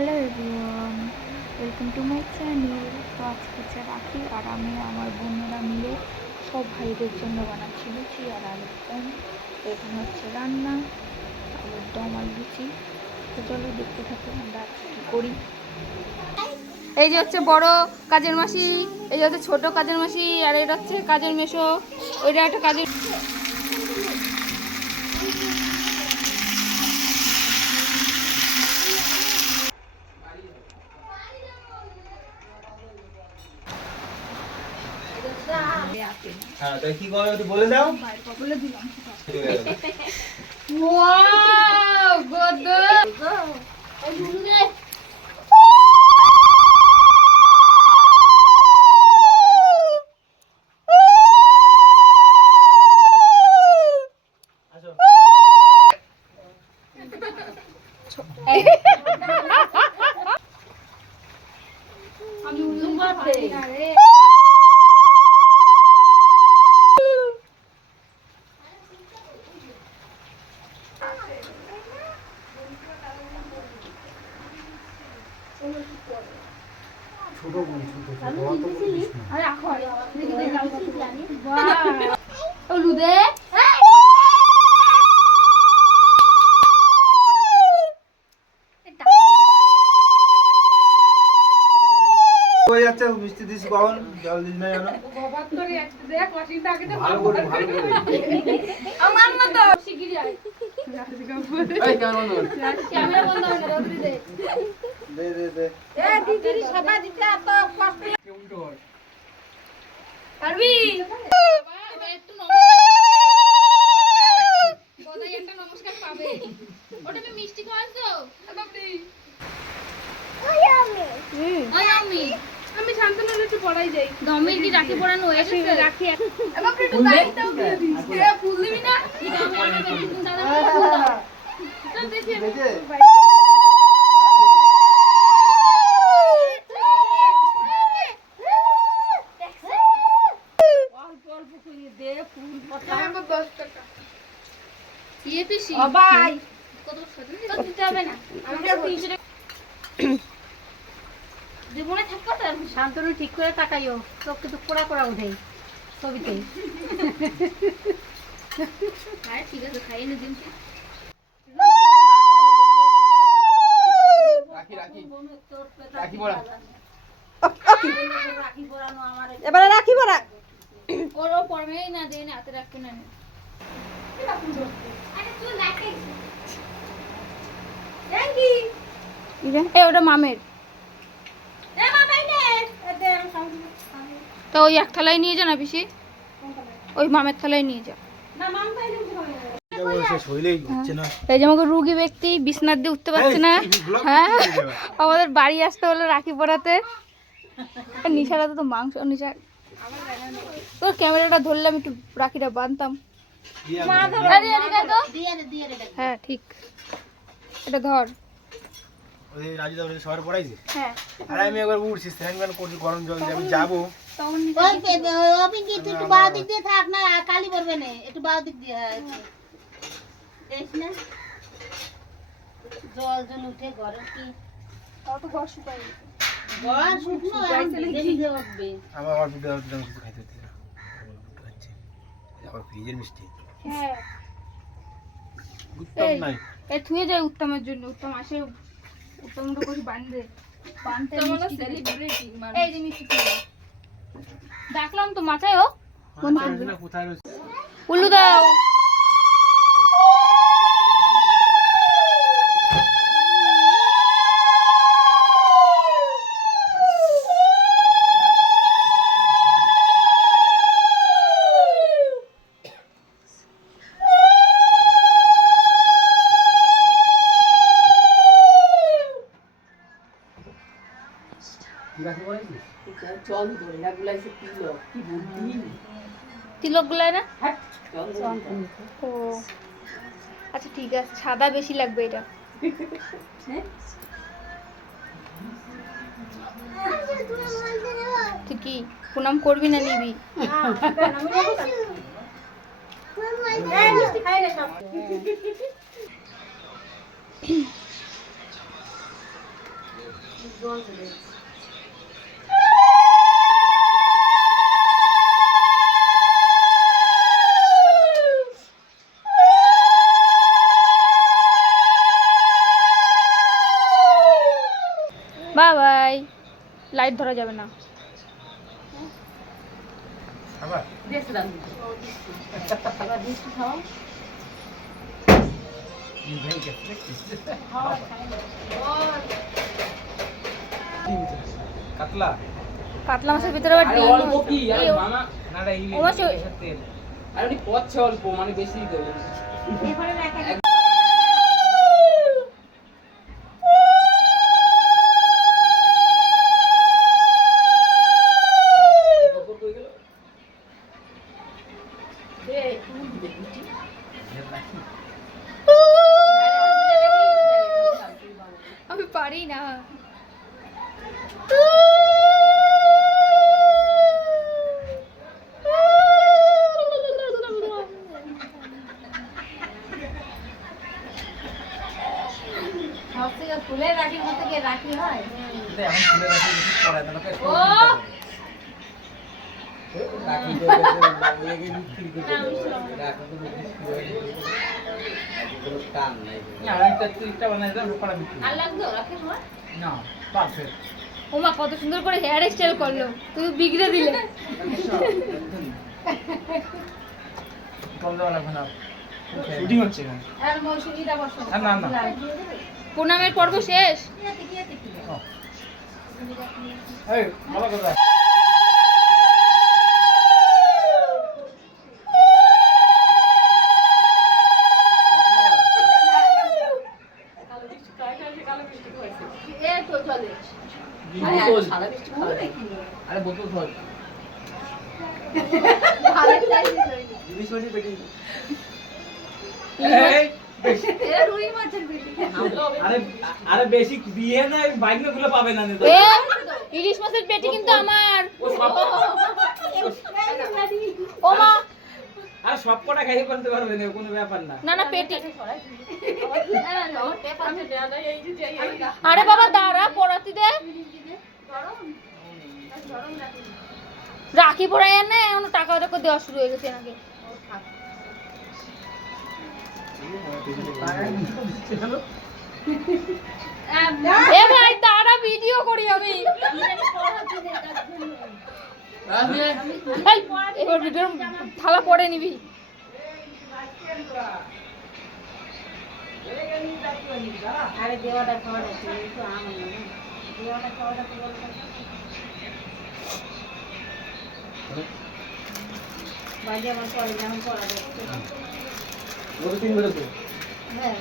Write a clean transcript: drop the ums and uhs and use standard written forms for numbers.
Hello everyone, welcome to my channel. তো আজকে হচ্ছে রাখি, আর আমি আমার বোনেরা মিলে সব ভাইদের জন্য বানাচ্ছি লুচি আর আলুর দম। তো এখানে হচ্ছে রান্না, আলুর দম আর লুচি। তো চলো দেখতে থাকো আমরা কী করি। এই যে হচ্ছে বড় কাজের মাসি, এই যে হচ্ছে ছোট কাজের মাসি, আর এটা হচ্ছে কাজের মেশো, ওইটা একটা কাজের। হ্যাঁ, তাই কি করো একটু বলে দাও। বলে দিলাম। ওয়াও গড আমি উল্লু করতে আরে ছোট বোন ছোট আরে আখো দেখি দেখি গাল কত জানি বাহ ও লুদে কই যাচ্ছে মিষ্টি দিস কখন জল দিস না জানো বাবা করে একটা দেখ ওয়াশিংটা আগে তো ভালো করে আমার মত শিগগিরই আয় এই কেমন বল ক্যামেরা বন্ধ হয় না রোদ্রি দে দে এ দিদি সবাই দিতে এত কষ্ট উল্টো কর পারবি বাবা একটু নমস্কার পাবে বদাই একটা নমস্কার পাবে ওটা তো মিষ্টি খাওয়াছো বাপরে আমি শান্তনুর একটু পড়াই যাই দমের কি রাখি পড়ানো হয়ে গেছে রাখি বাপরে একটু দাইটাও দিয়ে দিস এ ফুল দিবি না ঠিক আছে আমরা একটু দাদা ফুল দাও তো দেখি অল্প অল্প করে দে ফুল পটা আমার 10 টাকা ইয়ে পিসি ও ভাই কত সজনে দিতে হবে না আমরা 300 টাকা জীবনে থাকো তো শান্তনু ঠিক করে তাকাইও চোখ কিন্তু পোড়া পোড়া উঠে ছবিতে হ্যাঁ ঠিক আছে খাইয়ে নি দিন রাখি রাখি বড়া রাখি পরানো আমার এবারে রাখি পরা ওরও পরমেই না দেই না হাতে রাখতে না আরে তুই লাইট দেখি এ ওটা মামের এ মামাই নে এতে তো ওই এক থালায় নিয়ে যা না পিসি ওই মামের থালায় নিয়ে যা না মাম খাই এই যে আমাকে রুগী ব্যক্তি বিছনার দিয়ে উঠতে পারছে না হ্যাঁ আমাদের বাড়ি আসতে হলো রাখি পরাতে নিশারা তো মাংস নিশা তোর ক্যামেরাটা ধরলাম একটু রাখিটা বাঁধতাম হ্যাঁ ঠিক এটা ধর ওই রাজু দা ওই সবার পড়াইছে হ্যাঁ আর আমি একবার উঠছি স্নান গান করছি গরম জল দিয়ে আমি যাবো তখন ওই অপিন কি একটু বাঁ দিক দিয়ে থাক না কালি পড়বে না একটু বাঁ দিক দিয়ে দেখ না জল জল উঠে ঘরে কি কত ঘর শুকাই ঘর শুকনো দেখি যে উঠবে আমার আর দুটো কিছু খাইতে হচ্ছে না খাচ্ছে আবার ফ্রিজের মিষ্টি হ্যাঁ উত্তম নাই এই থুয়ে যায় উত্তমের জন্য উত্তম আসে উত্তমটা করে বাঁধে বাঁধতে সেলিব্রিটি এই যে মিষ্টি তুলে ডাকলাম তো মাথায় ও কোথায় রয়েছে উল্লু দাও তিলক গুলাই না ও আচ্ছা ঠিক আছে সাদা বেশি লাগবে এটা তুই কি প্রণাম করবি না নিবি জল চলে এসেছে। Bye bye. লাইট ধরা যাবে না। আবার দিয়েছে রান্না। এবার বিস্কুট খাও। ভেঙে গেছে দেখছিস? খাও, খাই না। কাতলা কাতলা মাছের ভিতরে আবার আরে ডিম অল্প হয়েছে। কি আরে এই ও- মামা না রে ইলিশ ও মাছ ওই- মাছের তেল আরে উনি পড়ছে অল্প মানে বেশি দেবো এরপরে দেখা দে, তুমি দিবে বুঝি? এর নাকি আমি পারি না। সব থেকে ফুলের রাখির মধ্যে কি রাখি হয়? এটা এমন ফুলে রাখি বেশি পড়ায় না লোকে ও! রাখি দে ওইগে বিক্রি করতে রাখি তো বিক্রি করে কোনো কাম নাই না আমি তো তিনটা বানাই দাও পড়া বিক্রি আর লাগতো রাখির সময়? না পারফেক্ট ওমা কত সুন্দর করে হেয়ার স্টাইল করলো, তুই বিগড়ে দিলে। কম দেওয়া লাগবে না শুটিং হচ্ছে এখানে আর মৌসুমীটা বসো। না, না। প্রণামের পর্ব শেষ। এই ভালো কথা এই তো চলে। বোতল সারা বৃষ্টি খাবে নাকি? আরে বোতল ধর ভালো লাগছে শরীরে। ইলিশ মাছের পেটি এই বেশি এ রুই মাছের পেটি। আরে আরে বেশি দিয়ে না বাইকগুলো গুলো পাবে না নেতা এ, ইলিশ মাছের পেটি কিন্তু আমার। ও সব ওমা আর সব কটা খাইয়ে করতে পারবে না কোনো ব্যাপার না না না পেটি। না, না, না, ওর পেপার তো দেয়া নাই, এই যে এই না। আরে বাবা দাঁড়া, পড়াতে দে। গরম? গরম রাখি। রাখি পড়াই না, এখন টাকা টাকা দেওয়া শুরু হয়ে গেছে নাকি। এ ভাই দাঁড়া, ভিডিও করি আমি। এই, এবার ভিডিওর থালা পরে নিবি। আরে দেওয়াটা খাওয়াটা ছিল, একটু আমার না। দেওয়াটা খাওয়াটা তো বলতে বাজে আমার পরে যেমন পড়া যাচ্ছে। ও তো 3 বলে তো হ্যাঁ